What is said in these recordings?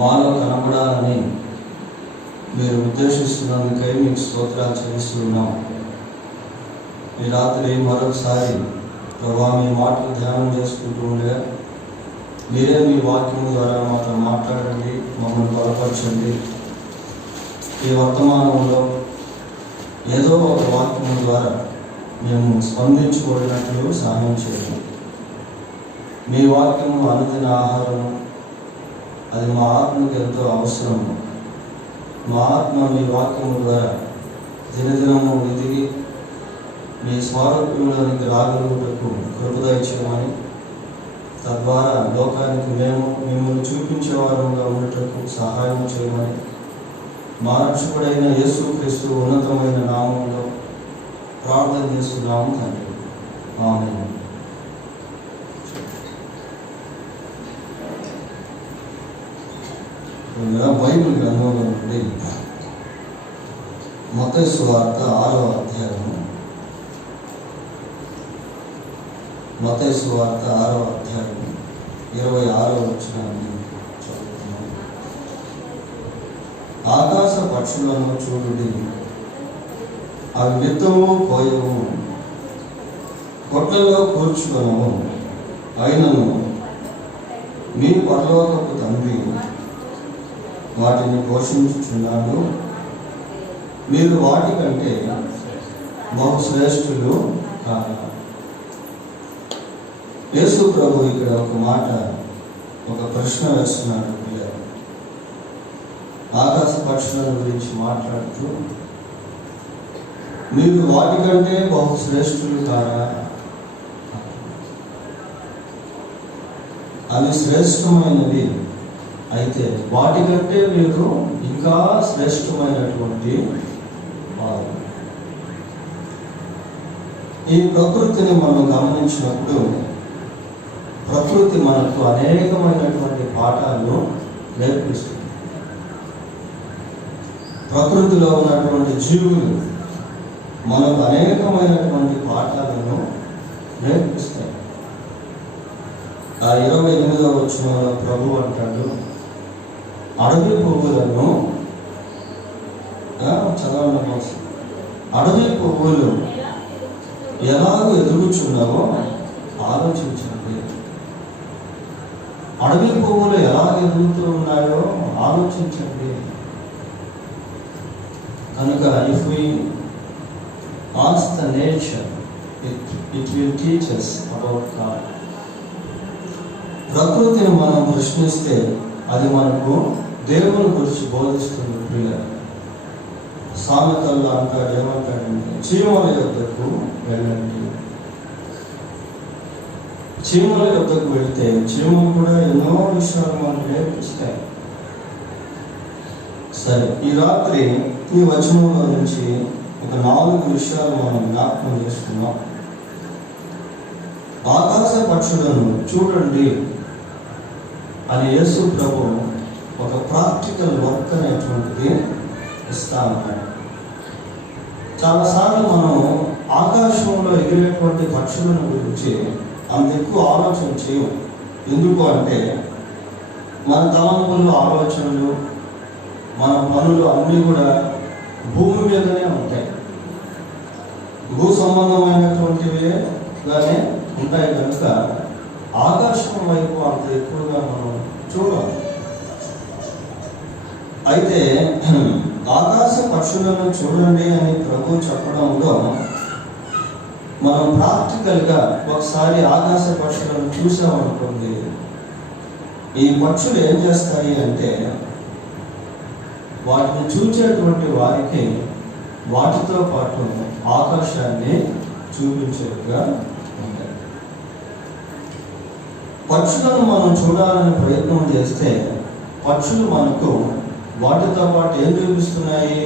మాలో కనబడాలని మీరు ఉద్దేశిస్తున్నందుకై మీకు స్తోత్రాలు చెల్లిస్తున్నాం. ఈ రాత్రి మరొకసారి ప్రభా మీ మాటలు ధ్యానం చేసుకుంటూ ఉండగా మీరే మీ వాక్యం ద్వారా మాతో మాట్లాడండి, మమ్మల్ని బలపరచండి. ఈ వర్తమానంలో ఏదో ఒక వాక్యం ద్వారా మేము స్పందించుకోవడానికి సహాయం చేయండి. మీ వాక్యము అనుదిన ఆహారము, అది మా ఆత్మకు ఎంతో అవసరము. మా ఆత్మ మీ వాక్యము ద్వారా దినదినము ఎదిగి మీ స్వారూప్యంలోనికి రాగలుగుటకు కృప చేయమని, తద్వారా లోకానికి మేము మిమ్మల్ని చూపించేవారంగా ఉండటకు సహాయం చేయమని మా రక్షకుడైన యేసుక్రీస్తు ఉన్నతమైన నామంలో ప్రార్థన చేస్తున్నాము తండ్రి. ఆమేన్. బైబిల్ గ్రంథంలో నుండి మత్తయి సువార్త 6వ అధ్యాయము, మత్తయి సువార్త 6వ అధ్యాయము 26వ వచనాన్ని చదువుతున్నాము. ఆకాశ పక్షులను చూడుడి, అవి విత్తము కోయవు, కొట్లలో కూర్చుకొనవు, అయినను మీ పరలోకపు తండ్రి వాటిని పోషించుచున్నాడు. మీరు వాటికంటే బహుశ్రేష్ఠులు కాదు. యేసు ప్రభు ఇక్కడ ఒక మాట, ఒక ప్రశ్న వేస్తున్నాడు. ఆకాశ పక్షుల గురించి మాట్లాడుతూ, మీరు వాటికంటే బహుశ్రేష్ఠులు కారా? అవి శ్రేష్టమైనవి, అయితే వాటికంటే మీరు ఇంకా శ్రేష్టమైనటువంటి వారు. ఈ ప్రకృతిని మనం గమనించినప్పుడు ప్రకృతి మనకు అనేకమైనటువంటి పాఠాలను నేర్పిస్తుంది. ప్రకృతిలో ఉన్నటువంటి జీవులు మనకు అనేకమైనటువంటి పాఠాలను నేర్పిస్తాయి. ఆ 28వ వచనంలో ప్రభు అంటాడు, అడవి పువ్వులను చదవడం కోసం, అడవి పువ్వులు ఎలాగో ఎదుగుచున్నావో ఆలోచించండి. అడవి పువ్వులు ఎలా ఎదుగుతూ ఉన్నాయో ఆలోచించండి. కనుక if we ask the nature, it will teach us about God. ప్రకృతిని మనం ప్రశ్నిస్తే అది మనకు దేవుని గురించి బోధిస్తుంది. ప్రియ సామెతల్లో అంటాడు, ఏమంటాడంటే చీమల యొద్దకు వెళ్ళండి. చీమల యొద్దకు వెళితే చీమలు కూడా ఎన్నో విషయాలు మనకు నేర్పిస్తాయి. సరే, ఈ రాత్రి ఈ వచనంలో నుంచి ఒక 4 విషయాలు మనం జ్ఞాపకం చేసుకున్నాం. ఆకాశ పక్షులను చూడండి అని యేసు ప్రభు ఒక ప్రాక్టికల్ వర్క్ అనేటువంటిది ఇస్తా ఉన్నాడు. చాలాసార్లు మనం ఆకాశంలో ఎగిరేటువంటి పక్షులను గురించి అంత ఎక్కువ ఆలోచన చేయము. ఎందుకు అంటే మన తలంపులు, ఆలోచనలు, మన పనులు అన్నీ కూడా భూమి మీదనే ఉంటాయి, భూ సంబంధమైనటువంటివిగానే ఉంటాయి. కనుక ఆకాశం వైపు అంత ఎక్కువగా మనం చూడాలి. అయితే ఆకాశ పక్షులను చూడండి అని ప్రభు చెప్పడంలో మనం ప్రాక్టికల్గా ఒకసారి ఆకాశ పక్షులను చూసామనుకోండి, ఈ పక్షులు ఏం చేస్తాయి అంటే వాటిని చూచేటువంటి వారికి వాటితో పాటు ఆకాశాన్ని చూపించేట్టుగా ఉంటాయి. పక్షులను మనం చూడాలని ప్రయత్నం చేస్తే పక్షులు మనకు వాటితో పాటు ఏం చూపిస్తున్నాయి?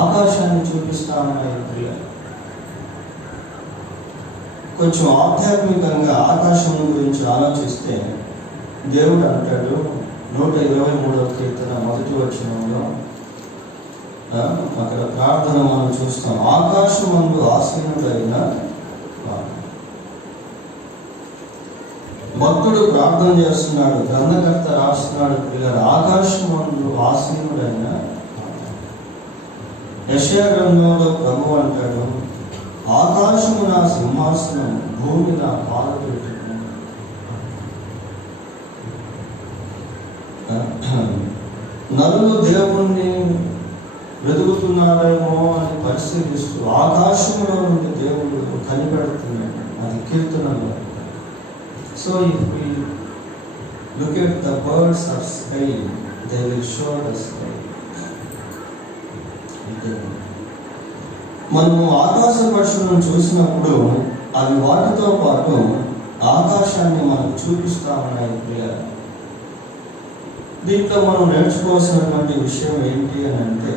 ఆకాశాన్ని చూపిస్తా ఉన్నాయి. కొంచెం ఆధ్యాత్మికంగా ఆకాశం గురించి ఆలోచిస్తే దేవుడు అంటాడు 123వ కీర్తన 1వ వచనంలో, అక్కడ ప్రార్థన మనం చూస్తాం, ఆకాశమందు ఆసీనుడైన భక్తుడు ప్రార్థన చేస్తున్నాడు, గ్రంథకర్త రాస్తున్నాడు, పిల్లలు ఆకాశమందు ఆసీనుడైన యెషయా గ్రంథంలో ప్రభు అంటాడు, ఆకాశము నా సింహాసనం, భూమి నా పాదపీఠం. నరులు దేవుణ్ణి వెతుకుతున్నారేమో అని పరిశీలిస్తూ ఆకాశంలో నుండి దేవుడు కనిపెడుతున్నాడు. అది కీర్తనలో. So if we look at the birds of sky, they will show the sky. మనము ఆకాశ పక్షులను చూసినప్పుడు అవి వాటితో పాటు ఆకాశాన్ని మనకు చూపిస్తా ఉన్నాయి పిల్లలు. దీంట్లో మనం నేర్చుకోవాల్సినటువంటి విషయం ఏంటి అని అంటే,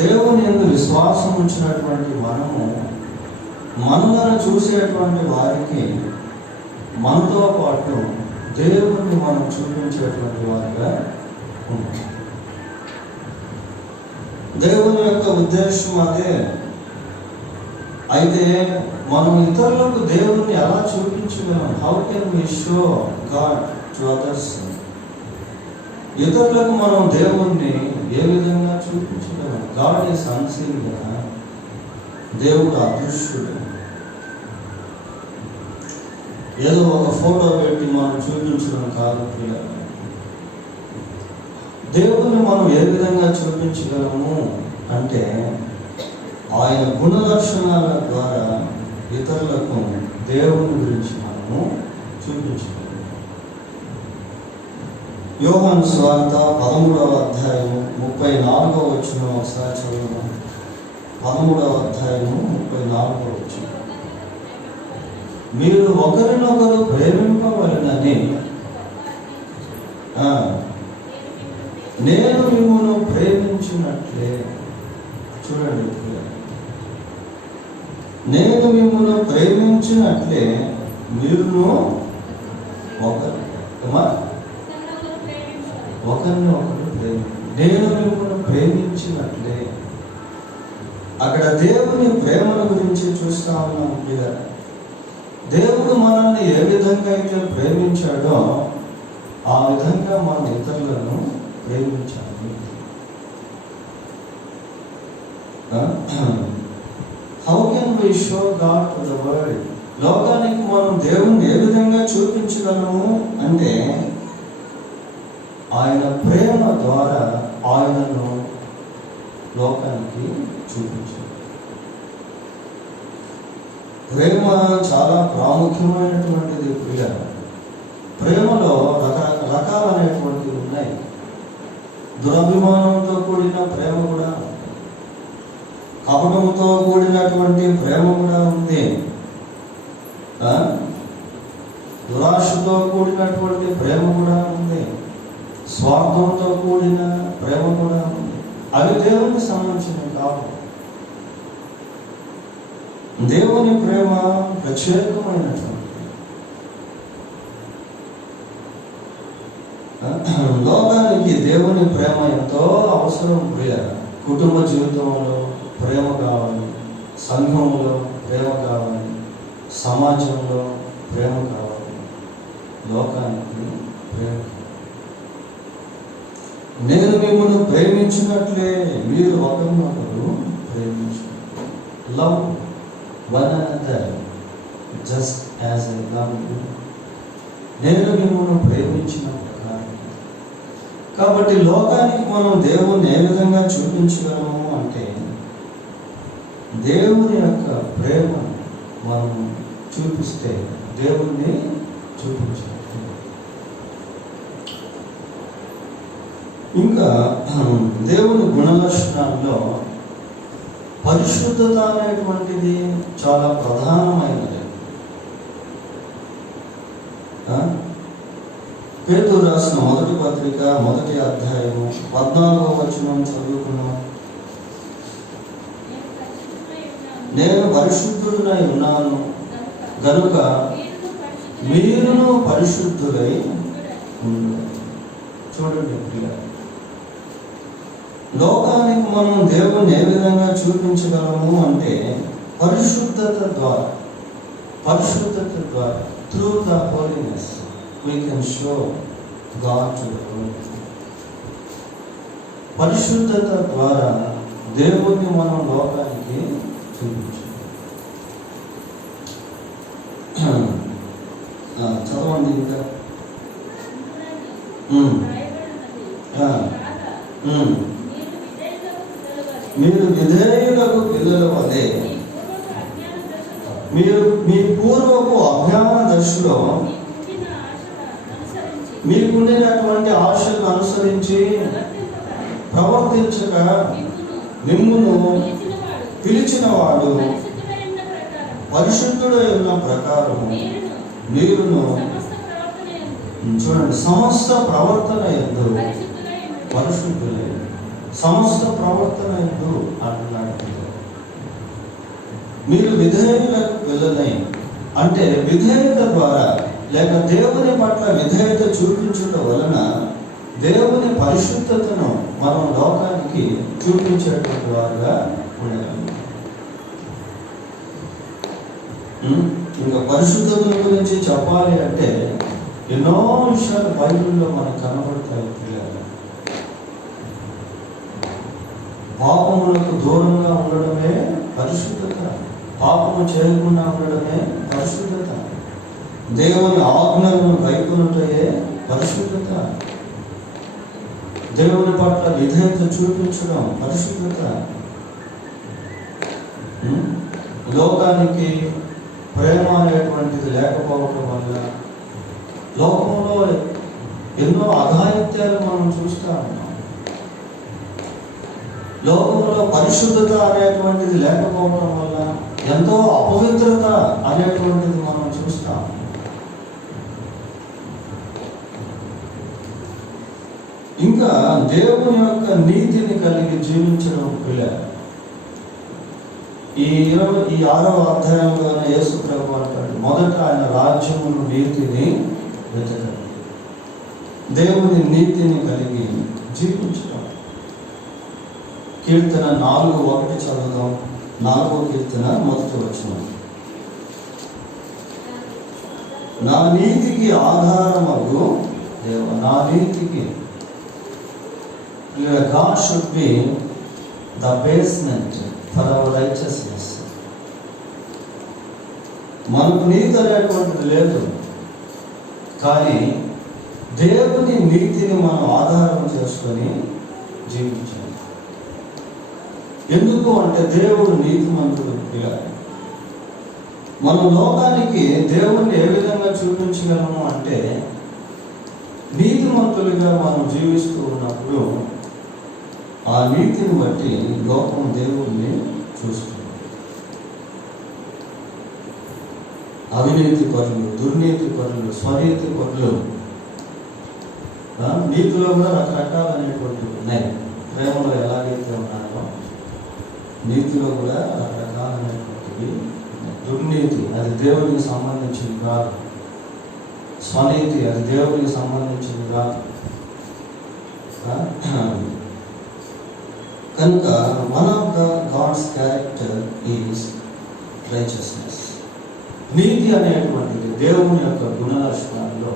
దేవుని యందు విశ్వాసం ఉంచినటువంటి మనము మనలను చూసేటువంటి వారికి మనతో పాటు దేవుణ్ణి మనం చూపించేటువంటి వారిగా ఉంటాం. దేవుని యొక్క ఉద్దేశం అదే. అయితే మనం ఇతరులకు దేవుణ్ణి ఎలా చూపించగలం? How can we show God to others? ఇతరులకు మనం దేవుణ్ణి ఏ విధంగా చూపించగలం? గాడ్ ఈస్ అన్సీన్ కదా, దేవుడు అదృశ్యుడు. ఏదో ఒక ఫోటో పెట్టి మనం చూపించడం కాదు పిల్లలు. దేవుణ్ణి మనం ఏ విధంగా చూపించగలము అంటే, ఆయన గుణ లక్షణాల ద్వారా ఇతరులకు దేవుని గురించి మనము చూపించగలం. యోహాను సువార్త 13వ అధ్యాయం 34వ వచనం ఒకసారి చదువుదాం. 13వ అధ్యాయం 34వ వచనం. మీరు ఒకరినొకరు ప్రేమింపవలెనని నేను మిమ్మల్ని ప్రేమించినట్లే. చూడండి, నేను మిమ్మల్ని ప్రేమించినట్లే మీరును ఒకరిని ఒకరు నేను మిమ్మల్ని ప్రేమించినట్లే. అక్కడ దేవుని ప్రేమల గురించి చూస్తా ఉన్నాం పిల్లలు. దేవుడు మనల్ని ఏ విధంగా అయితే ప్రేమించాడో ఆ విధంగా మన ఇతరులను ప్రేమించాలి. How can we show God to the world? లోకానికి మనం దేవుణ్ణి ఏ విధంగా చూపించగలము అంటే, ఆయన ప్రేమ ద్వారా ఆయనను లోకానికి చూపించాలి. ప్రేమ చాలా ప్రాముఖ్యమైనటువంటిది ప్రియ. ప్రేమలో రకరకాలైనటువంటివి ఉన్నాయి. దురభిమానంతో కూడిన ప్రేమ కూడా, కపటంతో కూడినటువంటి ప్రేమ కూడా ఉంది, దురాశతో కూడినటువంటి ప్రేమ కూడా ఉంది, స్వార్థంతో కూడిన ప్రేమ కూడా ఉంది. అవి దేవునికి సంబంధించినవి కావు. దేవుని ప్రేమ ప్రత్యేకమైనటువంటి. లోకానికి దేవుని ప్రేమ ఎంతో అవసరం ప్రియ. కుటుంబ జీవితంలో ప్రేమ కావాలి, సంఘంలో ప్రేమ కావాలి, సమాజంలో ప్రేమ కావాలి, లోకానికి ప్రేమ. నేను మిమ్మల్ని ప్రేమించినట్లే మీరు ఒకరినొకరు ప్రేమించు. Love one another just as I love you. నేను మిమ్మల్ని ప్రేమించిన ప్రకారం. కాబట్టి లోకానికి మనం దేవుణ్ణి ఏ విధంగా చూపించగలము అంటే, దేవుని యొక్క ప్రేమ మనం చూపిస్తే దేవుణ్ణి చూపించాలి. ఇంకా దేవుని గుణలక్షణాల్లో పరిశుద్ధత అనేటువంటిది చాలా ప్రధానమైనది. పేతురు రాసిన మొదటి పత్రిక 1వ అధ్యాయము 14వ వచనం చదువుకున్నాం. నేను పరిశుద్ధుడై ఉన్నాను గనుక మీరును పరిశుద్ధులై ఉండు. చూడండి పిల్లలు, లోకానికి మనం దేవుణ్ణి ఏ విధంగా చూపించగలము అంటే పరిశుద్ధత ద్వారా. పరిశుద్ధత ద్వారా through the holiness we can show God to the world. పరిశుద్ధత ద్వారా దేవుణ్ణి మనం లోకానికి చూపించాలి. చదవండి ఇంకా. మీరు విధేయులకు పిల్లల వలె మీరు మీ పూర్వపు అజ్ఞాన దశలో మీకుండినటువంటి ఆశలను అనుసరించి ప్రవర్తించక మిమ్మును పిలిచినవాడు పరిశుద్ధుడై ఉన్న ప్రకారము మీరును చూడండి, సమస్త ప్రవర్తన యందు పరిశుద్ధులే. సమస్త ప్రవర్తన యందు అంటున్నాడు. మీరు విధేయులకు పిల్లలై అంటే విధేయత ద్వారా లేక దేవుని పట్ల విధేయత చూపించడం వలన దేవుని పరిశుద్ధతను మనం లోకానికి చూపించేటువంటి వారుగా ఉండగలం. ఇంకా పరిశుద్ధతల గురించి చెప్పాలి అంటే ఎన్నో విషయాలు బైబిల్లో మనకు కనబడతాయి. పాపములకు దూరంగా ఉండడమే పరిశుద్ధత, పాపము చేయకుండా ఉండడమే పరిశుద్ధత, దేవుని ఆజ్ఞలను కైకొనుటయే పరిశుద్ధత, దేవుని పట్ల విధేయత చూపించడం పరిశుద్ధత. లోకానికి ప్రేమ అనేటువంటిది లేకపోవడం వల్ల లోకంలో ఎన్నో అఘాయిత్యాలు మనం చూస్తూ ఉన్నాం. లోకంలో పరిశుద్ధత అనేటువంటిది లేకపోవడం వల్ల ఎంతో అపవిత్రత అనేటువంటిది మనం చూస్తాం. ఇంకా దేవుని యొక్క నీతిని కలిగి జీవించడం పిల్లలు. ఈ 6వ అధ్యాయంలోనే యేసు ప్రభు అంటాడు, మొదట ఆయన రాజ్యమును నీతిని వెతకండి. దేవుని నీతిని కలిగి జీవించడం. కీర్తన 4:1 చదువుదాం. 4వ కీర్తన 1వ వచనం. నా నీతికి ఆధారమగు దేవ, నా నీతికి God should be the basement for our righteousness. మనకు నీతి అనేటువంటిది లేదు, కానీ దేవుని నీతిని మనం ఆధారం చేసుకొని జీవించాలి. ఎందుకు అంటే దేవుడు నీతిమంతుడు. మన లోకానికి దేవుణ్ణి ఏ విధంగా చూపించగలము అంటే నీతిమంతులుగా మనం జీవిస్తూ ఉన్నప్పుడు ఆ నీతిని బట్టి లోకం దేవుణ్ణి చూస్తుంది. అవినీతి పరులు, దుర్నీతి పరులు, స్వనీతి పరులు, నీతిలో కూడా రకరకాలనేటువంటివి ఉన్నాయి. ప్రేమలో ఎలాగైతే ఉన్నాయో నీతిలో కూడా రకరకాలనేటువంటివి. దుర్నీతి అది దేవునికి సంబంధించింది కాదు, స్వనీతి అది దేవునికి సంబంధించింది కాదు. కనుక one of the God's character is righteousness. నీతి అనేటువంటిది దేవుని యొక్క గుణలక్షణాల్లో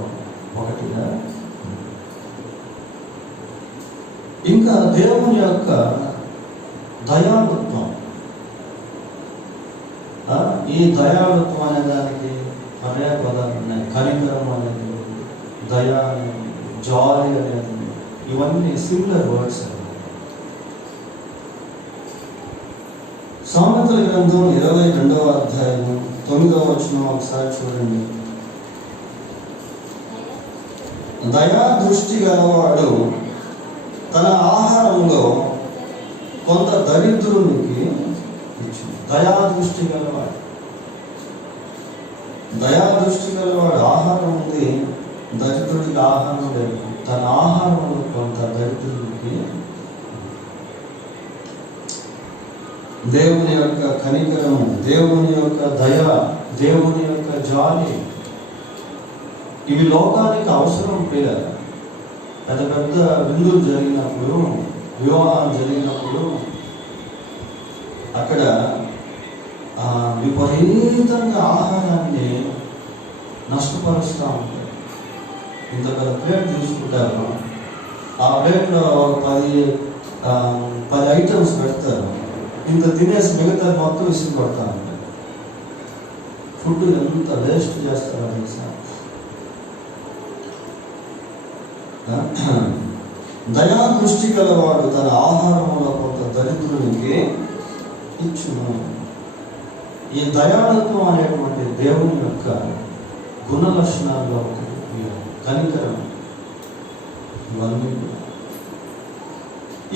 ఒకటిగా. ఇంకా దేవుని యొక్క దయాళుత్వం. ఈ దయాళుత్వం అనే దానికి పర్యాయ పదాలు ఉన్నాయి. కనికరం అనేది, దయా అనేది, జాలి అనేది, ఇవన్నీ సిమిలర్ వర్డ్స్. సామెతల గ్రంథం 22వ అధ్యాయం 9వ వచనం ఒకసారి చూడండి. దయా దృష్టి గలవాడు తన ఆహారంలో కొంత దరిద్రునికి ఇచ్చు. దయా దృష్టి గలవాడు, దయా దృష్టి గలవాడు ఆహారం ఉంది, దరిద్రుడికి ఆహారం లేదు. తన ఆహారంలో కొంత దరిద్రునికి. దేవుని యొక్క కనికరము, దేవుని యొక్క దయ, దేవుని యొక్క జాలి, ఇవి లోకానికి అవసరం. పిల్లలు పెద్ద పెద్ద విందులు జరిగినప్పుడు, వివాహాలు జరిగినప్పుడు అక్కడ విపరీతంగా ఆహారాన్ని నష్టపరుస్తూ ఉంటాయి. ఇంత పెద్ద ప్లేట్ తీసుకుంటారు, ఆ ప్లేట్లో 10 ఐటమ్స్ పెడతారు, ఇంత తినేసి మిగతా మొత్తం విసిరి కొడతా ఉంటారు. ఫుడ్ ఎంత వేస్ట్ చేస్తారో తెలుసా. దయా దృష్టి గలవాడు తన ఆహారంలో కొంత దరిద్రునికి ఇచ్చును. ఈ దయాళత్వం అనేటువంటి దేవుని యొక్క గుణ లక్షణాల్లో కనికరం. ఇవన్నీ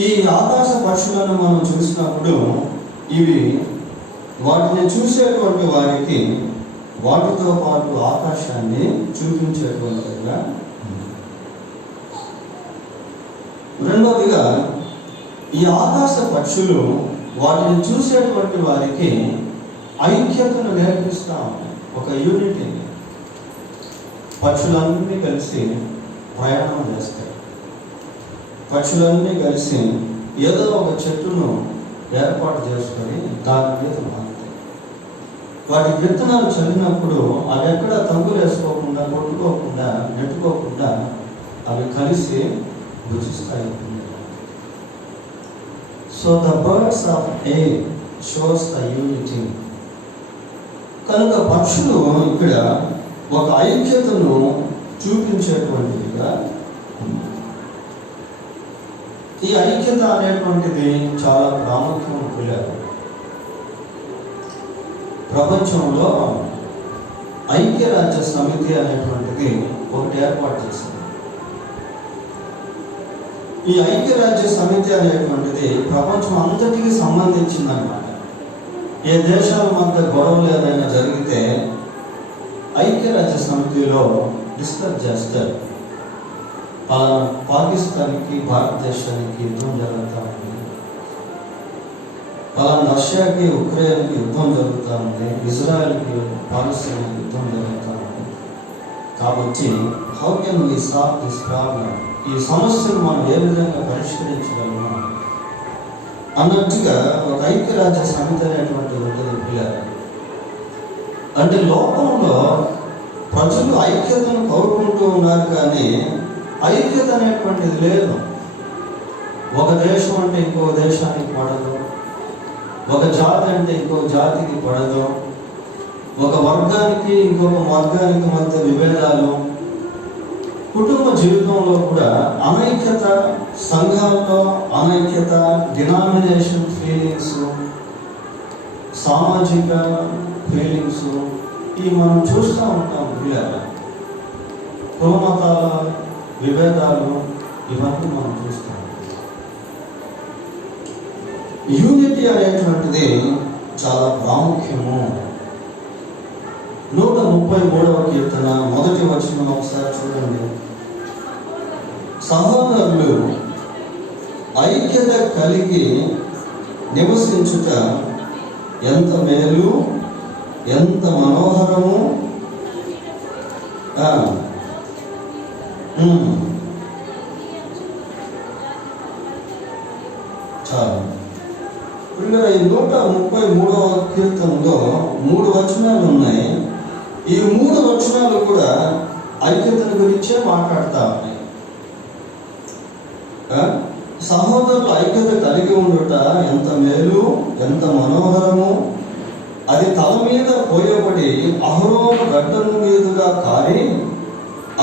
ఈ ఆకాశ పక్షులను మనం చూసినప్పుడు ఇవి వాటిని చూసేటువంటి వారికి వాటితో పాటు ఆకాశాన్ని చూపించేటువంటిగా. రెండవదిగా ఈ ఆకాశ పక్షులు వాటిని చూసేటువంటి వారికి ఐక్యతను నేర్పిస్తూ ఉంటాయి, ఒక యూనిటీని. పక్షులన్నీ కలిసి ప్రయాణం చేస్తాయి. పక్షులన్నీ కలిసి ఏదో ఒక చెట్టును ఏర్పాటు చేసుకొని దాని మీద మారుతాయి. వాటి విత్తనాలు చల్లినప్పుడు అవి ఎక్కడ తంగులు వేసుకోకుండా, కొట్టుకోకుండా, నెట్టుకోకుండా అవి కలిసి భుజిస్తాయి. So the birds of air shows the unity. కనుక పక్షులు ఇక్కడ ఒక ఐక్యతను చూపించేటువంటిదిగా ఉంది. ఈ ఐక్యత అనేటువంటిది చాలా ప్రాముఖ్యం. పిల్లలు ప్రపంచంలో ఐక్యరాజ్య సమితి అనేటువంటిది ఒకటి ఏర్పాటు చేసింది. ఈ ఐక్యరాజ్య సమితి అనేటువంటిది ప్రపంచం అంతటికి సంబంధించిందన్నమాట. ఏ దేశాల మధ్య గొడవలు ఏదైనా జరిగితే ఐక్యరాజ్య సమితిలో డిస్కస్ చేస్తారు. పాకిస్తాన్కి భారతదేశానికి యుద్ధం జరుగుతూ ఉంది, రష్యాకి ఉక్రెయిన్కి యుద్ధం జరుగుతూ ఉంది, ఇజ్రాయెల్కి పాలస్తీనాకి యుద్ధం జరుగుతూ ఉంది. కాబట్టి how can we solve this problem? ఈ సమస్యను మనం ఏ విధంగా పరిష్కరించగలము అన్నట్టుగా ఒక ఐక్యరాజ్య సమితి అనేటువంటి ఉంటుంది పిల్లలు. అంటే లోకంలో ప్రజలు ఐక్యతను కోరుకుంటూ ఉన్నారు, కానీ ఐక్యత అనేటువంటిది లేదు. ఒక దేశం అంటే ఇంకో దేశానికి పడదు, ఒక జాతి అంటే ఇంకో జాతికి పడదు, ఒక వర్గానికి ఇంకొక వర్గానికి మధ్య విభేదాలు. కుటుంబ జీవితంలో కూడా అనైక్యత, సంఘాల్లో అనైక్యత, డినామినేషన్ ఫీలింగ్స్, సామాజిక ఫీలింగ్స్ ఇవి మనం చూస్తూ ఉంటాం. పిల్లలు కులమతాల విభేదాలు ఇవన్నీ మనం చూస్తాం. యూనిటీ అనేటువంటిది చాలా ప్రాముఖ్యము. 133వ కీర్తన 1వ వచనం ఒకసారి చూడండి. సహోదరులు ఐక్యత కలిగి నివసించుట ఎంత మేలు, ఎంత మనోహరము. చాలు. ఇంకా ఈ 133వ కీర్తనలో 3 వచనాలు ఉన్నాయి. ఈ 3 వచనాలు కూడా ఐక్యతను గురించే మాట్లాడుతూ ఉన్నాయి. సహోదరులు ఐక్యత కలిగి ఉండుట ఎంత మేలు, ఎంత మనోహరము. అది తల మీద పోయబడి అహరోను గడ్డము మీదుగా కారి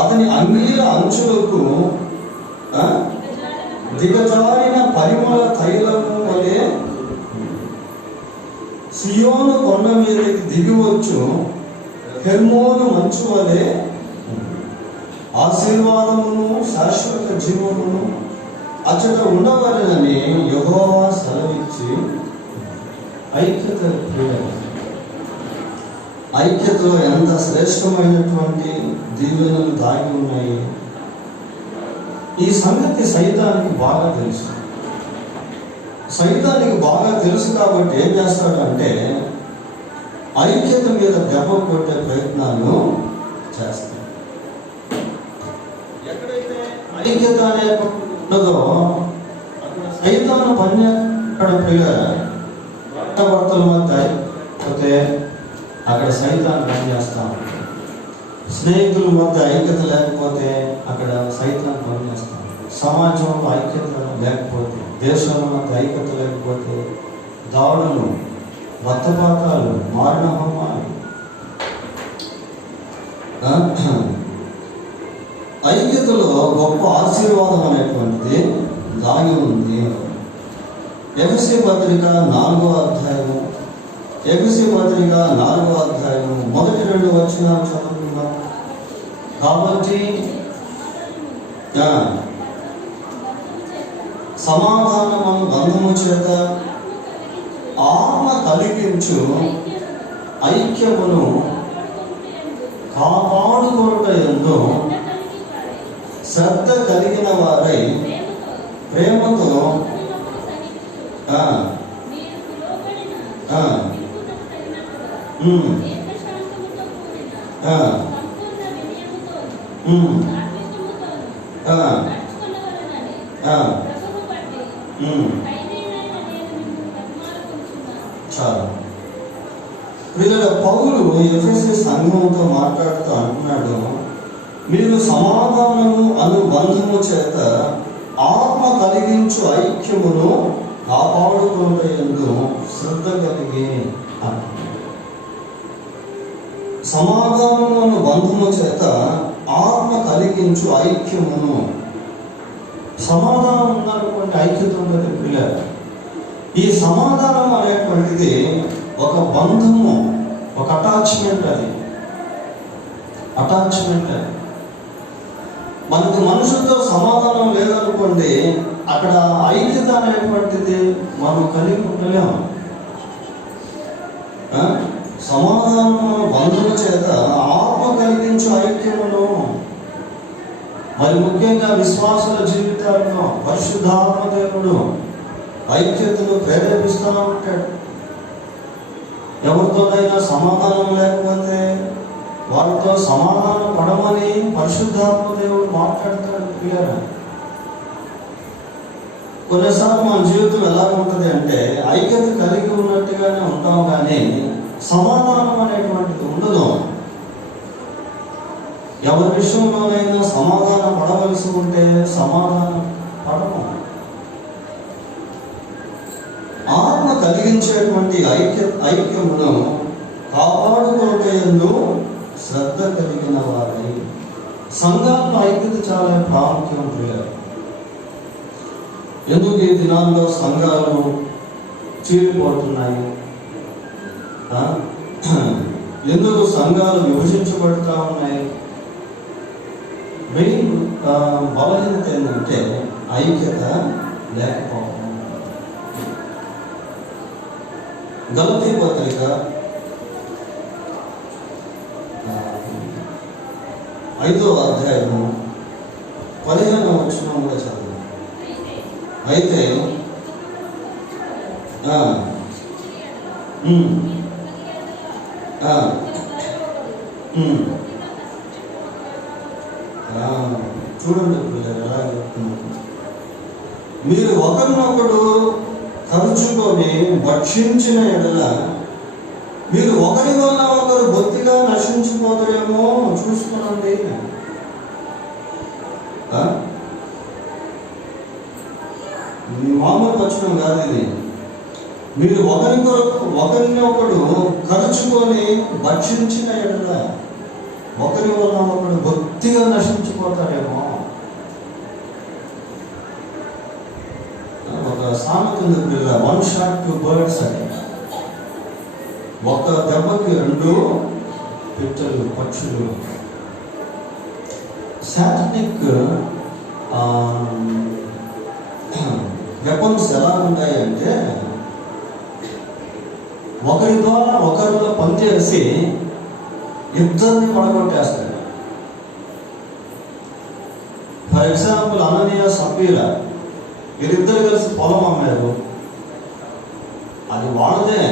అతని అంగీల అంచులకు దిగజారిన పరిమళ తైలము వలె సియోను కొండ మీదకి దిగివచ్చు హెర్మోను మంచు వలె ఆశీర్వాదమును శాశ్వత జీవమును అచ్చట ఉండవలెనని యెహోవా సెలవిచ్చి. ఐక్యతలో ఎంత శ్రేష్టమైనటువంటి దీవెనలు దాగి ఉన్నాయి. ఈ సంగతి సైతానికి బాగా తెలుసు. సైతానికి బాగా తెలుసు కాబట్టి ఏం చేస్తాడంటే ఐక్యత మీద దెబ్బ కొట్టే ప్రయత్నాలు చేస్తాడు. ఎక్కడైతే ఐక్యత అనే ఉండదో అక్కడ సైతాను పనిచేస్తాడు. భర్తల మధ్య అయిపోతే అక్కడ సైతాన్ని పనిచేస్తా ఉంటాడు. స్నేహితుల మధ్య ఐక్యత లేకపోతే అక్కడ సైతాన్ని పనిచేస్తాం. సమాజంలో ఐక్యత లేకపోతే, దేశంలో మధ్య ఐక్యత లేకపోతే దాడులు, రక్తపాతాలు, మారణ హోమాలు. ఐక్యతలో గొప్ప ఆశీర్వాదం అనేటువంటిది దాగి ఉంది. ఎఫెసీ పత్రిక 4వ అధ్యాయము, ఎఫెసీ పత్రిక 4వ అధ్యాయము మొదటి 2 వచనాలు చదువుకుందాం. కాబట్టి సమాధానము బంధము చేత ఆత్మ కలిగించు ఐక్యమును కాపాడుకొనుటయందు శ్రద్ధ కలిగిన వారై ప్రేమతో చాలు. వీళ్ళ పౌలు ఎఫెసీ సంఘంతో మాట్లాడుతూ అంటున్నాడు, మీరు సమాధానము అనుబంధము చేత ఆత్మ కలిగించు ఐక్యమును కాపాడుకొనుటయందు శ్రద్ధ కలిగి అంటున్నాడు. సమాధానము అనుబంధము చేత ఆత్మ కలిగించు ఐక్యమును. సమాధానం ఉన్నటువంటి ఐక్యత ఉన్నది పిల్లలు. ఈ సమాధానం అనేటువంటిది ఒక బంధము, ఒక అటాచ్మెంట్. అది అటాచ్మెంట్. మనకు మనుషులతో సమాధానం లేదనుకోండి, అక్కడ ఐక్యత అనేటువంటిది మనం కలిగి ఉండలేము. సమాధానము బంధువుల చేత ఆత్మ కలిగించు ఐక్యమును. మరి ముఖ్యంగా విశ్వాసుల జీవితాలను పరిశుద్ధాత్మ దేవుడు ఐక్యతను ప్రేరేపిస్తూ ఉంటాడు. ఎవరితోనైనా సమాధానం లేకపోతే వారితో సమాధానం పడమని పరిశుద్ధాత్మ దేవుడు మాట్లాడతాడు. పిల్లలు, కొన్నిసార్లు మన జీవితం ఎలా ఉంటుంది అంటే ఐక్యత కలిగి ఉన్నట్టుగానే ఉంటాం, కానీ సమాధానం అనేటువంటిది ఉండదు. ఎవరి విషయంలోనైనా సమాధానం పడవలసి ఉంటే సమాధానం పడము. ఆత్మ కలిగించేటువంటి ఐక్యమును కాపాడుకోవటంలో శ్రద్ధ కలిగిన వారై. సంఘాల్లో ఐక్యత చాలా ప్రాముఖ్యం. ఎందుకు ఈ దినాల్లో సంఘాలు చీలిపోతున్నాయి? ఎందుకు సంఘాలు విభజించబడుతూ ఉన్నాయి? మెయిన్ బలహీనత ఏంటంటే ఐక్యత లేకపోవడం. గలతీ పత్రిక 5వ అధ్యాయము 15వ వచనం కూడా చదువు. అయితే చూడండి పిల్లలు ఎలా చెప్తున్నారు. మీరు ఒకరినొకడు ఖర్చుకొని భక్షించిన ఎడల మీరు ఒకరి వల్ల ఒకరు బొత్తిగా నశించిపోతారేమో చూసుకోనండి. మామూలు వచనం కాదు ఇది. మీరు ఒకరిని ఒకడు ఖర్చుకొని భక్షించిన ఎడల ఒకరి వల్ల ఒకడు బొత్తిగా నశించిపోతారేమో. ఒక సామెత ఉంది పిల్ల, 1 shot 2 birds అని. ఒక దెబ్బకి 2 పిట్టలు, పక్షులు. సాటనిక్ వెపన్స్ ఎలా ఉంటాయంటే ఒకరి ద్వారా ఒకరిలో పనిచేసి ఇద్దరిని పడగొట్టేస్తాడు. ఫర్ ఎగ్జాంపుల్ అననీయ సఫీరా వీరిద్దరు కలిసి పొలం అమ్మారు. అది వాళ్ళదే,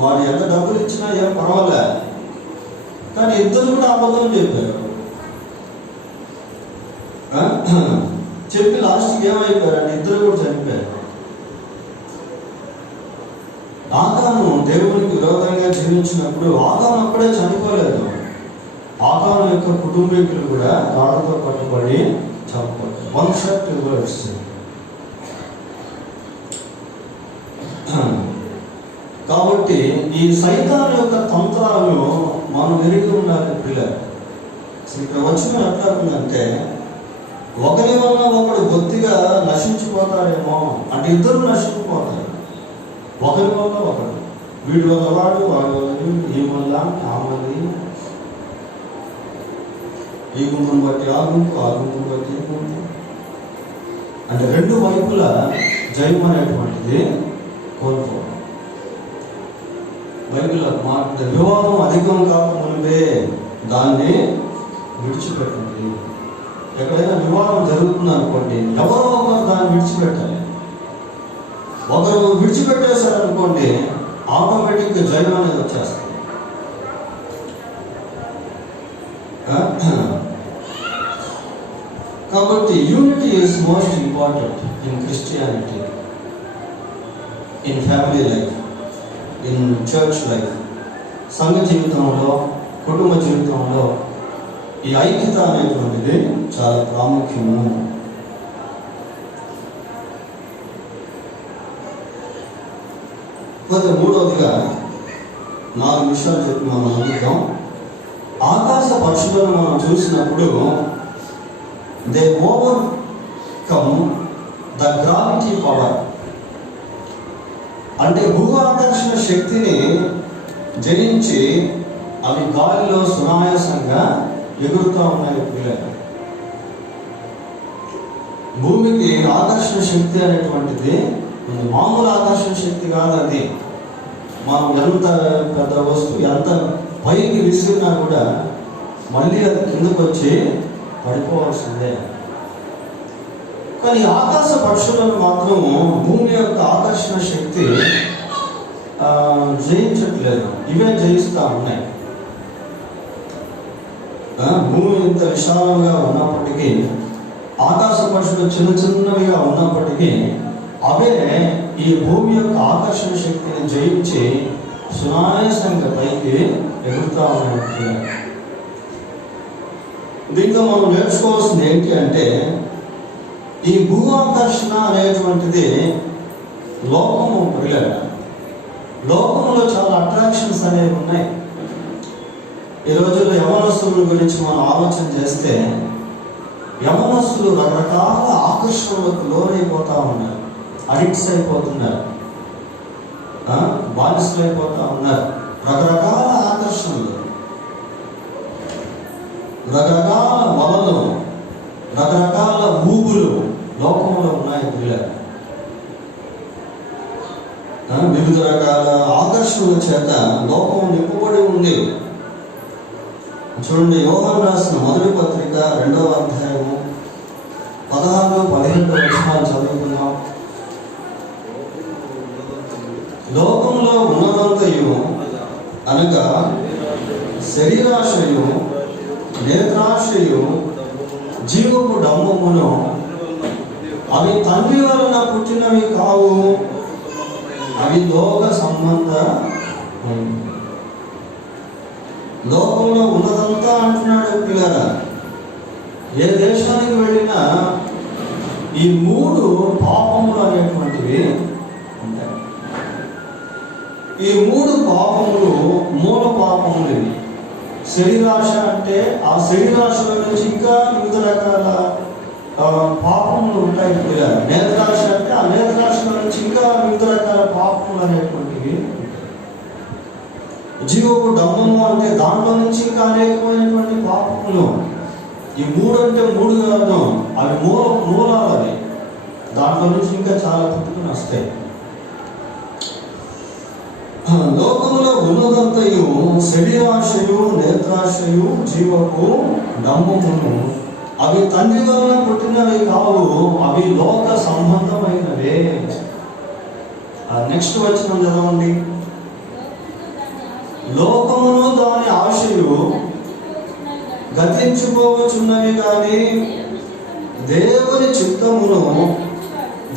వాడు ఎంత డబ్బులు ఇచ్చినా ఏం పర్వాలే. కానీ ఇద్దరు కూడా అబద్ధం చెప్పారు. చెప్పి లాస్ట్కి ఏమైపోయారంటే ఇద్దరు కూడా చనిపోయారు. ఆదాము దేవునికి విరోధంగా జీవించినప్పుడు ఆదాము అక్కడే చనిపోలేదు. ఆకాను యొక్క కుటుంబీకులు కూడా రాళ్ళతో పట్టుబడి చంపబడ్డారు. 1 shot words. కాబట్టి ఈ సైతాను యొక్క తంత్రాలు మనం ఎరిగి ఉండాలి పిల్లలు. ఇక్కడ వచ్చిన ఎట్లా ఉందంటే, ఒకరి వల్ల ఒకడు బొత్తిగా నశించిపోతాడేమో అంటే ఇద్దరు నశించిపోతారు. ఒకరి వల్ల ఒకడు, వీడి వల్ల వాడు, వాడి వల్ల వీడు, ఈ వల్ల ఆ వల్ల ఈ గుంపును బట్టి ఆ గుంపు, ఆ గుంపును బట్టి ఈ గుంపు, అంటే రెండు వైపులా జయం అనేటువంటిది కోల్పోవడం. బైబిల్ మాట వివాదం అధికం కాకముందే దాన్ని విడిచిపెట్టండి. ఎక్కడైనా వివాదం జరుగుతుంది అనుకోండి, ఎవరో ఒకరు దాన్ని విడిచిపెట్టాలి. ఒకరు విడిచిపెట్టేశారనుకోండి, ఆటోమేటిక్గా జయం అనేది వచ్చేస్తుంది. కాబట్టి unity is most important in Christianity, in family life, in church life. సంఘ జీవితంలో, కుటుంబ జీవితంలో ఈ ఐక్యత అనేటువంటిది చాలా ప్రాముఖ్యము. పోతే మూడవదిగా 4 విషయాలు చెప్పి మనం అందుతాం. ఆకాశ పక్షులను మనం చూసినప్పుడు they overcome the gravity power, అంటే భూ ఆకర్షణ శక్తిని జయించి అవి గాలిలో సునాయాసంగా ఎగురుతూ ఉన్నాయి పిల్లలు. భూమికి ఆకర్షణ శక్తి అనేటువంటిది మామూలు ఆకర్షణ శక్తి కాదు. అది మనం ఎంత పెద్ద వస్తువు ఎంత పైకి విసిరినా కూడా మళ్ళీ అది కిందకు వచ్చి పడిపోవాల్సిందే. కానీ ఆకాశ పక్షులను మాత్రం భూమి యొక్క ఆకర్షణ శక్తి జయించట్లేదు, ఇవే జయిస్తూ ఉన్నాయి. భూమి ఇంత విశాలంగా ఉన్నప్పటికీ, ఆకాశ పక్షులు చిన్న చిన్నవిగా ఉన్నప్పటికీ, అవే ఈ భూమి యొక్క ఆకర్షణ శక్తిని జయించి సునాయాసంగా పైకి ఎగురుతూ ఉన్నాయి. దీంతో మనం నేర్చుకోవాల్సింది ఏంటి అంటే, ఈ భూ ఆకర్షణ అనేటువంటిది లోకము పిల్లల, లోకంలో చాలా అట్రాక్షన్స్ అనేవి ఉన్నాయి. ఈ రోజుల్లో యవనస్తుల గురించి మనం ఆలోచన చేస్తే, యవనస్తులు రకరకాల ఆకర్షణలకు లోనైపోతూ ఉన్నారు, అడిక్ట్స్ అయిపోతున్నారు, బానిసలు అయిపోతూ ఉన్నారు. రకరకాల ఆకర్షణలు, రకరకాల వలలు, రకరకాల ఊగులు లోకంలో ఉన్నాయి పిల్లలు. వివిధ రకాల ఆకర్షణల చేత లోకం నింపబడి ఉంది. చూడండి, యోహాను రాసిన మొదటి పత్రిక 2వ అధ్యాయము 16-17 వచనాలు చదువుకున్నాం. లోకంలో ఉన్నదంతయు అనగా శరీరాశయు, నేత్రాశయు, జీవపు డంబమును అవి తండ్రి వలన పుట్టినవి కావు, అవి లోక సంబంధమైనవి. లోకంలో ఉన్నదంతా అంటున్నాడు పిల్లరా. ఏ దేశానికి వెళ్ళినా ఈ 3 పాపములు అనేటువంటివి ఉంటాయి. ఈ 3 పాపములు మూల పాపములు ఇవి. శరీరాశ అంటే ఆ శరీరాశల నుంచి ఇంకా వివిధ రకాల పాపములు ఉంటాయి పిల్లలు. నేత్రాశ అంటే ఆ నేత్రాశల నుంచి ఇంకా వివిధ రకాల పాపములు అనేటువంటివి. జీవపు డంబము అంటే దాంట్లో నుంచి ఇంకా అనేకమైనటువంటి పాపములు. ఈ 3 అంటే 3 కాదు, అవి మూలాలు. అవి దాంట్లో నుంచి ఇంకా చాలా పుట్టుకుని వస్తాయి. లోకంలో ఉన్నదంతయు శరీరాశయు, నేత్రాశయు, జీవపు డంబమును అవి తండ్రి వలన పుట్టినవి కావు, అవి లోక సంబంధమైనవే. నెక్స్ట్ వచనం చదవండి. లోకమును దాని ఆశయు గతించిపోవచ్చున్నవి కానీ దేవుని చిత్తమును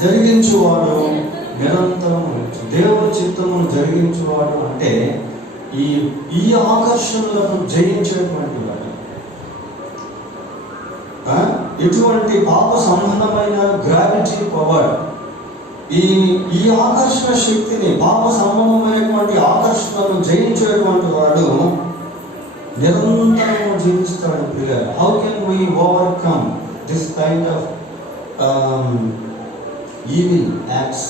జరిగించువాడు నిరంతరం. దేవుని చిత్తమును జరిగించువాడు అంటే ఈ ఆకర్షణలను జయించేటువంటి వాడు. ఇటువంటి పాప సంబంధమైన గ్రావిటీ పవర్, ఈ ఆకర్షణ శక్తిని, పాప సంబంధమైనటువంటి ఆకర్షణను జయించేటువంటి వాడు నిరంతరం జీవిస్తాడు పిల్లలు. How can we overcome this kind of evil acts?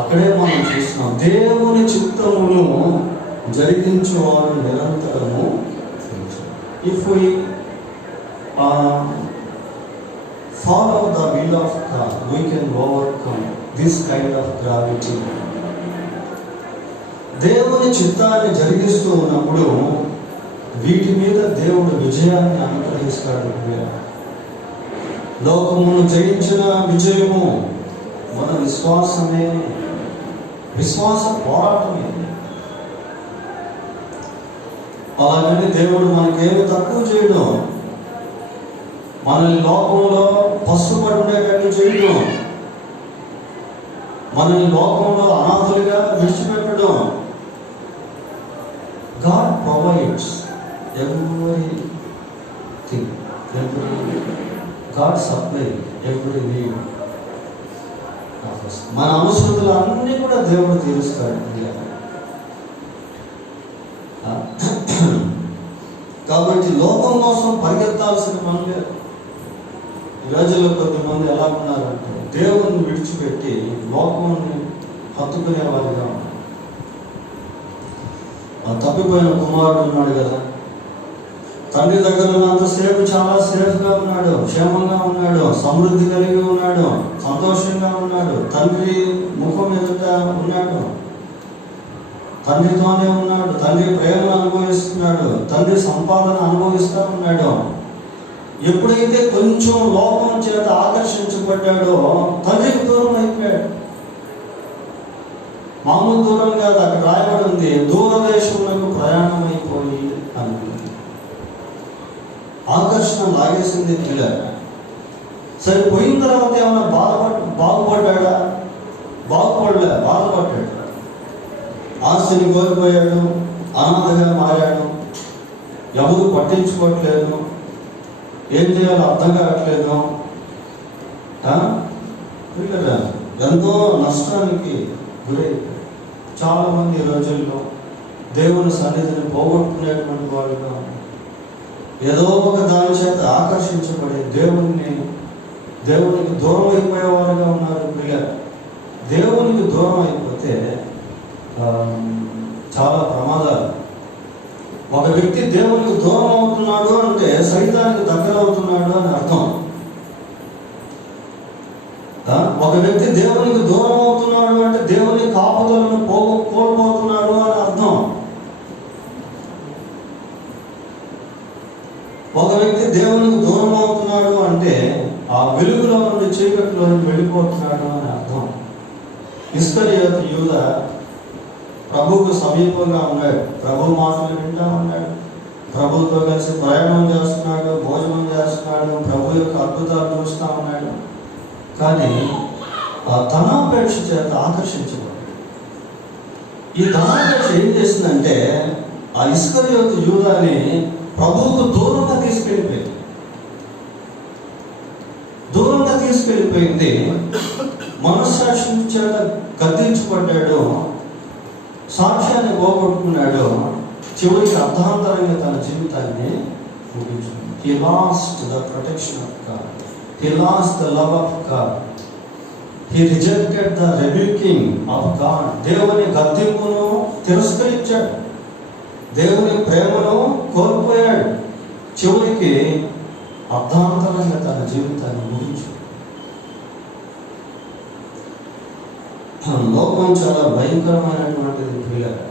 అక్కడే మనం చూస్తున్నాం, దేవుని చిత్తమును జరిగించేవాడు నిరంతరము. If we follow the will of God, we can overcome this kind of gravity. దేవుని చిత్తాన్ని జరిగిస్తూ ఉన్నప్పుడు వీటి మీద దేవుడు విజయాన్ని అనుగ్రహిస్తాడు. లోకమును జయించిన విజయము మన విశ్వాసమే, విశ్వాస పోరాటమే. అలాగని దేవుడు మనకేమి తక్కువ చేయడం, మనల్ని లోకంలో పసుపడి ఉండేటట్టు చేయడం, మనల్ని లోకంలో అనాథలుగా విడిచిపెట్టడం. God provides everything. God supplies every need of us. మన అవసరతలు అన్నీ కూడా దేవుడు తీరుస్తాడు. కాబట్టి లోకం కోసం పరిగెత్తాల్సిన పని లేదు. ఈ రోజుల్లో కొద్దిమంది ఎలా ఉన్నారంటే దేవుణ్ణి విడిచిపెట్టి లోకాన్ని హత్తుకునే వారిగా ఉన్నారు. తప్పిపోయిన కుమారుడు ఉన్నాడు కదా, తండ్రి దగ్గర ఉన్నంతసేపు చాలా సేఫ్గా ఉన్నాడు, క్షేమంగా ఉన్నాడు, సమృద్ధి కలిగి ఉన్నాడు, సంతోషంగా ఉన్నాడు, తండ్రి ముఖం ఎదుట ఉన్నాడు, తండ్రితోనే ఉన్నాడు, తండ్రి ప్రేమను అనుభవిస్తున్నాడు, తండ్రి సంపాదన అనుభవిస్తూ ఉన్నాడు. ఎప్పుడైతే కొంచెం లోకం చేత ఆకర్షించబడ్డాడో తండ్రికి దూరం అయిపోయాడు. మామూలు దూరం కాదు, అక్కడ రాయబడి ఉంది, దూరదేశంలో ప్రయాణం అయిపోయి అని. ఆకర్షణ లాగేసింది పిల్లలు. సరే, పోయిన తర్వాత ఏమైనా బాగుపడ్డా? బాధపడ్డాడు. ఆస్తిని కోల్పోయాడు, అనాథగా మారాడు, ఎవరు పట్టించుకోవట్లేదు, ఏం చేయాలో అర్థం కావట్లేదు. పిల్లలు ఎంతో నష్టానికి గురైపోయాడు. చాలామంది ఈ రోజుల్లో దేవుని సన్నిధిని పోగొట్టుకునేటువంటి వాళ్ళుగా, ఏదో ఒక దాని చేత ఆకర్షించబడి దేవునికి దూరం అయిపోయేవారుగా ఉన్నారు పిల్లలు. దేవునికి దూరం అయిపోతే చాలా ప్రమాదాలు. ఒక వ్యక్తి దేవునికి దూరం అవుతున్నాడు అంటే సైతానికి దగ్గర అవుతున్నాడు అని అర్థం. ఒక వ్యక్తి దేవునికి దూరం అవుతున్నాడు అంటే దేవుని కాపుదలను కోల్పోతున్నాడు అని అర్థం. ఒక వ్యక్తి దేవునికి దూరం అవుతున్నాడు అంటే ఆ వెలుగులో నుండి చీకటిలోకి వెళ్ళిపోతున్నాడు అని అర్థం. ఇస్కరియోతు యూదా ప్రభువుకు సమీపంగా ఉన్నాడు, ప్రభు మాటలు వింటా ఉన్నాడు, ప్రభువుతో కలిసి ప్రయాణం చేస్తున్నాడు, భోజనం చేస్తున్నాడు, ప్రభు యొక్క అద్భుతాలు చూస్తూ ఉన్నాడు. కానీ ఆ ధనాపేక్ష చేత ఆకర్షించబడ్డాడు. ఈ ధనాపేక్ష ఏం చేసిందంటే ఆ ఇస్కరియోతు యూదాని ప్రభువుకు దూరంగా తీసుకెళ్ళిపోయింది. మనస్సాక్షి చేత గద్దించబడ్డాడు, సాక్ష్యాన్ని పోగొట్టుకున్నాడు, చివరికి అర్ధాంతరంగా తన జీవితాన్ని ముగించుకున్నాడు. He lost the protection of God. He lost the love of God. He rejected the rebuking of God. దేవుని గద్దింపును తిరస్కరించాడు, దేవుని ప్రేమను కోల్పోయాడు, చివరికి అర్ధాంతరంగా తన జీవితాన్ని ముగించాడు. లోకం చాలా భయంకరమైనటువంటిది పిల్లలు.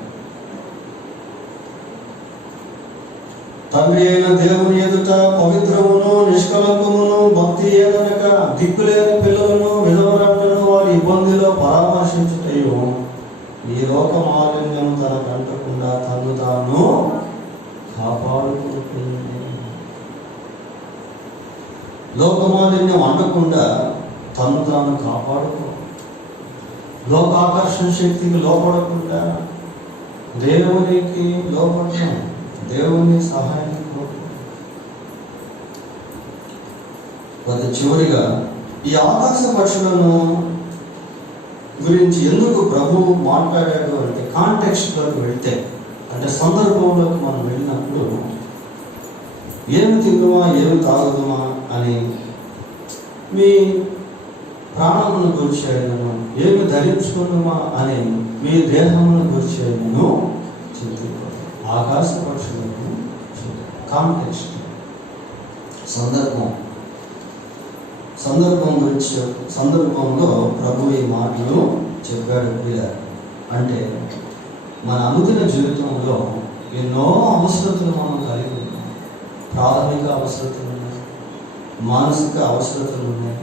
తండ్రి అయిన దేవుని ఎదుట పవిత్రమును నిష్కలంకమును భక్తి ఏదనక దిక్కులేని పిల్లలను విధవరాలను వారి ఇబ్బందిలో పరామర్శించుటయు ఈ లోక మాలిన్యం తనకు అంటకుండా తను తాను కాపాడుకుంటుంది. లోకమాలిన్యం అంటకుండా తను తాను కాపాడుకో, లోకాకర్షణ శక్తికి లోపడకుండా దేవునికి లోపడటం, దేవుని సహాయానికి చివరిగా ఈ ఆకాశ పక్షులను గురించి ఎందుకు ప్రభువు మాట్లాడాడు అంటే కాంటెక్స్ట్లోకి వెళ్తే, అంటే సందర్భంలోకి మనం వెళ్ళినప్పుడు ఏమి తిందుమా ఏమి తాగుదుమా అని, మీ ప్రాణమును గురించి అయినను, ఏమి ధరించుకుందుమా అని మీ దేహమును గురించి అయినను చింతించు. ఆకాశ పక్షులను కాంటెక్స్ట్, సందర్భంలో ప్రభు ఈ మాటలు చెప్పాడు. అంటే మన అనుదిన జీవితంలో ఎన్నో అవసరతలు మనం కలిగి ఉన్నాం. ప్రాథమిక అవసరతలు ఉన్నాయి, మానసిక అవసరతలు ఉన్నాయి,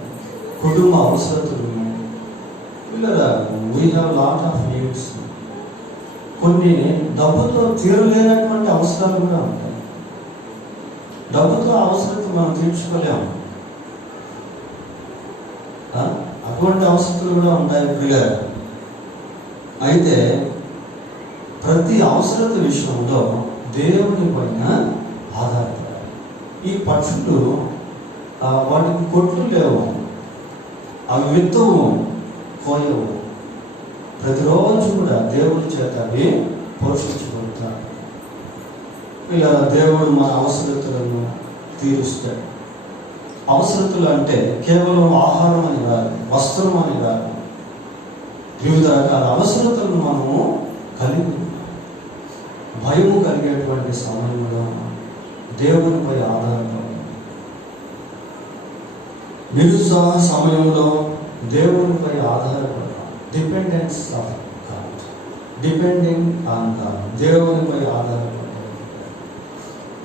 కుటుంబ అవసరతలు ఉన్నాయి. We have lot of needs. కొన్ని డబ్బుతో తీరలేనటువంటి అవసరాలు కూడా ఉంటాయి. డబ్బుతో అవసరత మనం తీర్చుకోలేము. అటువంటి అవసరతలు కూడా ఉంటాయి పిల్లలు. అయితే ప్రతి అవసరత విషయంలో దేవుని పైన ఆధారపడాలి. ఈ పక్షులు వాటికి కొట్లు లేవు, అవి విత్తవు, కోయవు. ప్రతిరోజు కూడా దేవుని చేత అవి పోషించబడతారు. ఇలా దేవుడు మన అవసరతలను తీరుస్తాడు. అవసరతలు అంటే కేవలం ఆహారం అని కాదు, వస్త్రం అని కాదు, వివిధ రకాల అవసరతలను మనము కలిగి భయము కలిగేటువంటి సమయంలో దేవునిపై ఆధారపడాలి. నిరుత్సాహ సమయంలో దేవునిపై ఆధారపడాలి. Dependence of God, depending on God, దేవునిపై ఆధారపడాలి.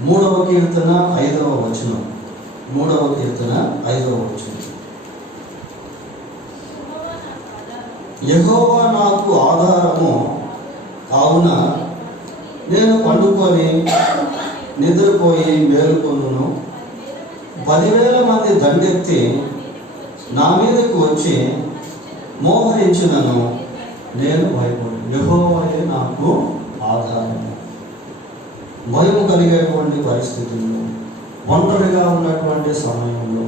3వ కీర్తన 5వ వచనం. 3వ కీర్తన 5వ వచనం. యెహోవా నాకు ఆధారము కావున నేను పండుకొని నిద్రపోయి మేలుకొనును. 10,000 మంది దండెత్తి నా మీదకు వచ్చి మోహరించినను నేను భయపడు. యెహోవాయే నాకు ఆధారము. భయం కలిగేటువంటి పరిస్థితుల్లో, ఒంటరిగా ఉన్నటువంటి సమయంలో,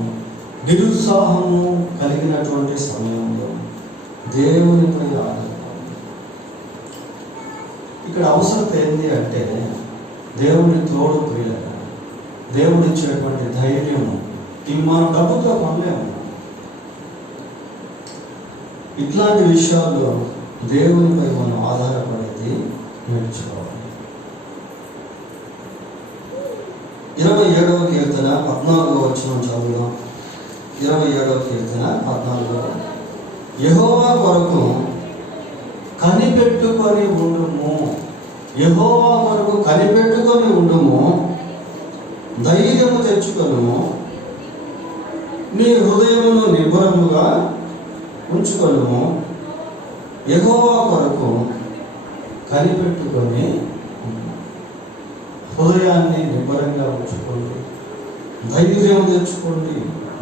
నిరుత్సాహము కలిగినటువంటి సమయంలో దేవునిపై ఆధారపడాలి. ఇక్కడ అవసరత ఏంటి అంటే దేవుని తోడు ప్రియుల, దేవుడు ఇచ్చేటువంటి ధైర్యము. ఇవి మనం డబ్బుతో కొనలేము. ఇట్లాంటి విషయాల్లో దేవునిపై మనం ఆధారపడేది నేర్చుకోవాలి. 27వ కీర్తన 14వ వచనం చదువుదాం. 27వ కీర్తన 14వ. యెహోవా కొరకు కనిపెట్టుకొని ఉండుము. యెహోవా కొరకు కనిపెట్టుకొని ఉండుము. ధైర్యము తెచ్చుకొనుము. నీ హృదయమును నిబ్బరముగా ఉంచుకొనుము. యెహోవా కొరకు కనిపెట్టుకొని హృదయాన్ని నిబ్బరంగా ఉంచుకోండి, ధైర్యం తెచ్చుకోండి.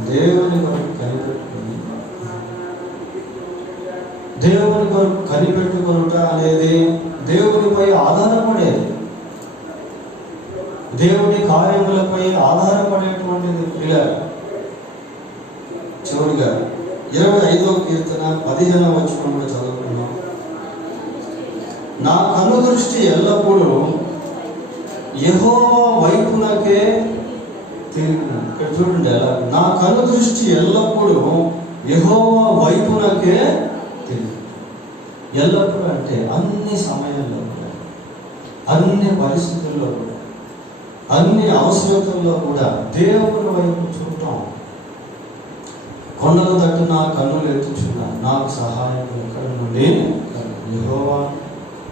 దేవుని కొరకు కనిపెట్టుకోండి. దేవుని కొరకు కనిపెట్టుకొనుట అనేది దేవునిపై ఆధారపడేది, దేవుని కార్యములపై ఆధారపడేటువంటిది. ఇలా చివరిగా 25వ కీర్తన 15వ వచనం కూడా చదువుకున్నాం. నా కన్ను దృష్టి ఎల్లప్పుడూ యెహోవా వైపునకే తిరిగి. ఇక్కడ చూడండి ఎలా, నా కన్ను దృష్టి ఎల్లప్పుడూ యెహోవా వైపునకే తిరిగి. ఎల్లప్పుడూ అంటే అన్ని సమయాల్లో కూడా, అన్ని పరిస్థితుల్లో కూడా, అన్ని అవసరతల్లో కూడా దేవుని వైపు చూడటం. కొండల తట్టు నా కన్నులు ఎత్తుచున్నా, నాకు సహాయం ఎక్కడ నుండి? యెహోవా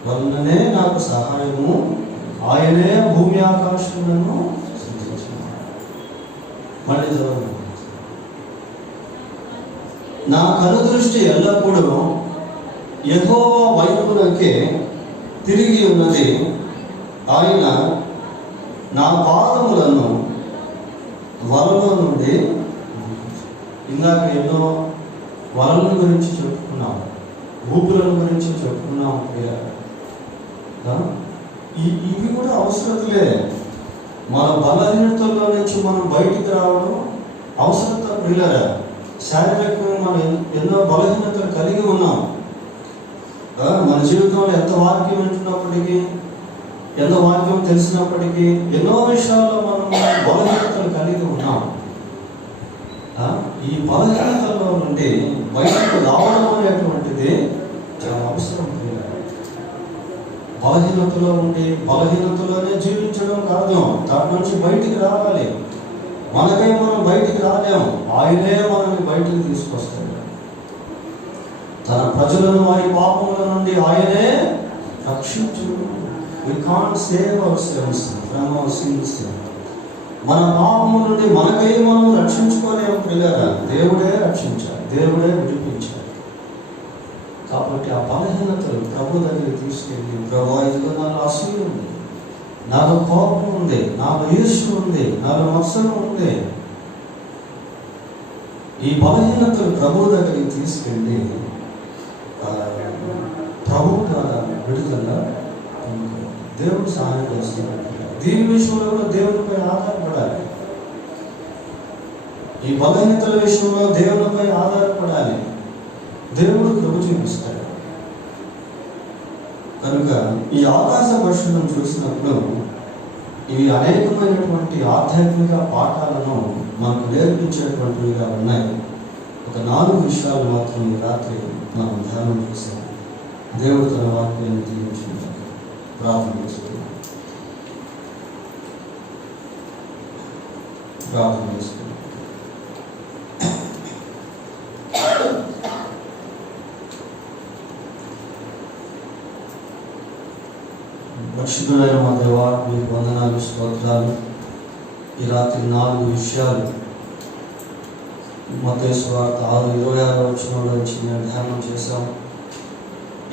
వలననే నాకు సహాయము, ఆయనే భూమి ఆకాశములను సృజించినాడు. మళ్ళీ చదువు. నా కను దృష్టి ఎల్లప్పుడూ యెహోవా వైపునకే తిరిగి ఉన్నది. ఆయన నా పాదములను వలలో నుండి, ఇందాక ఎన్నో వలల గురించి చెప్పుకున్నాం, ఊపులను గురించి చెప్పుకున్నాం. ఇవి కూడా అవసరతలే. మన బలహీనతల్లో నుంచి మనం బయటికి రావడం అవసరత ప్రియులారా, శారీరకంగా మనం ఎన్నో బలహీనతలు కలిగి ఉన్నాం. మన జీవితంలో ఎంత వాక్యం వింటున్నప్పటికీ, ఎంత వాక్యం తెలిసినప్పటికీ ఎన్నో విషయాల్లో మనం బలహీనతలు కలిగి ఉన్నాం. ఈ బలహీనతల్లో నుండి బయటకు రావడం అనేటువంటిది చాలా అవసరం. బలహీనతలో ఉండి బలహీనతలోనే జీవించడం కాదు, దాని నుంచి బయటికి రావాలి. మనమే మనం బయటికి రాలేము, ఆయనే మనల్ని బయటికి తీసుకొస్తాడు. తన ప్రజలను వారి పాపముల నుండి ఆయనే రక్షించు. We can't save ourselves from our sins. మన పాపము నుండి మనకై మనం రక్షించుకోలేము ప్రియులారా, దేవుడే రక్షించాలి, దేవుడే విడిపించాలి. కాబట్టి ఆ బలహీనతలు ప్రభు దగ్గరికి తీసుకెళ్ళి, ప్రభు ఇదిగో నాలో అసూయ ఉంది, నాలో కోపం ఉంది, నాలో ఈర్ష్య ఉంది, నాలో మత్సరం ఉంది. ఈ బలహీనతలు ప్రభు దగ్గరికి తీసుకెళ్ళి ప్రభు ద్వారా విడుదల దేవుడు సహాయం చేస్తున్నాడు. దీని విషయంలో కూడా దేవునిపై ఆధారపడాలి. ఈ బలహీనతల విషయంలో దేవునిపై ఆధారపడాలి. దేవుడు కృప చూపిస్తాడు. కనుక ఈ ఆకాశ పక్షులను చూసినప్పుడు ఇవి అనేకమైనటువంటి ఆధ్యాత్మిక పాఠాలను మనకు నేర్పించేటువంటివిగా ఉన్నాయి. ఒక 4 విషయాలు మాత్రం ఈ రాత్రి మనం ధ్యానం చేశాం. దేవుడు తన వాక్యాన్ని దీవించుకుంటాం. ప్రార్థన చేసుకుంటాం. పరిశుద్ధుడైన మా దేవా, మీకు వందనాలు, స్తోత్రాలు. ఈ రాత్రి 4 విషయాలు మత్తయి సువార్త 6:26 మేము ధ్యానం చేశాం.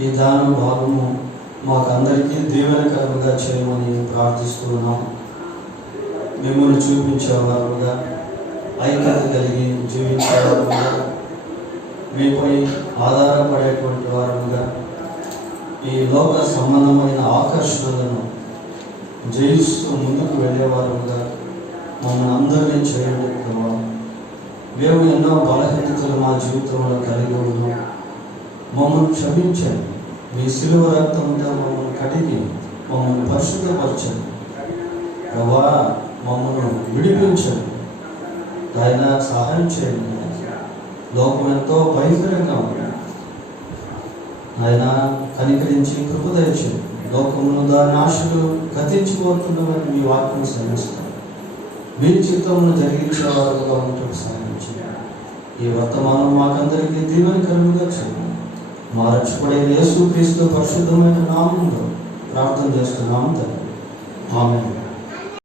ఈ ధ్యానం భాగము మాకందరికీ దీవెనకరంగా చేయమని ప్రార్థిస్తున్నాం. మిమ్మల్ని చూపించేవారుగా, ఐక్యత కలిగి జీవించేవారుగా, మీపై ఆధారపడేటువంటి వారుగా, ఈ లోక సంబంధమైన ఆకర్షణలను జయిస్తూ ముందుకు వెళ్ళేవారుగా మమ్మల్ని అందరినీ చేయండి ప్రభావ. మేము ఎన్నో బలహీనతలు మా జీవితంలో కలిగి ఉన్నాం. మమ్మల్ని క్షమించండి. మీ శిలువ రక్తంతో మమ్మల్ని కడిగి మమ్మల్ని పరిశుద్ధపరచండి ప్రభా. మమ్మల్ని విడిపించండి. ఆయన సహాయం చేయండి. లోకం ఎంతో భయంకరంగా ఉంది. ఆయన కనికరించి కృప దయచేయండి. లోకమును దాని ఆశలు గతించిపోతున్నవని మీ వాక్యం శ్రమిస్తాం. మీ చిత్తమును జరిగించేవారుగా ఉంటూ సాధించండి. ఈ వర్తమానం మాకందరికీ దీవెనకరంగా చేయండి. మా రక్షకుడైన యేసుక్రీస్తు పరిశుద్ధమైన నామములో ప్రార్థన చేస్తున్నాము తండ్రి. ఆమేన్.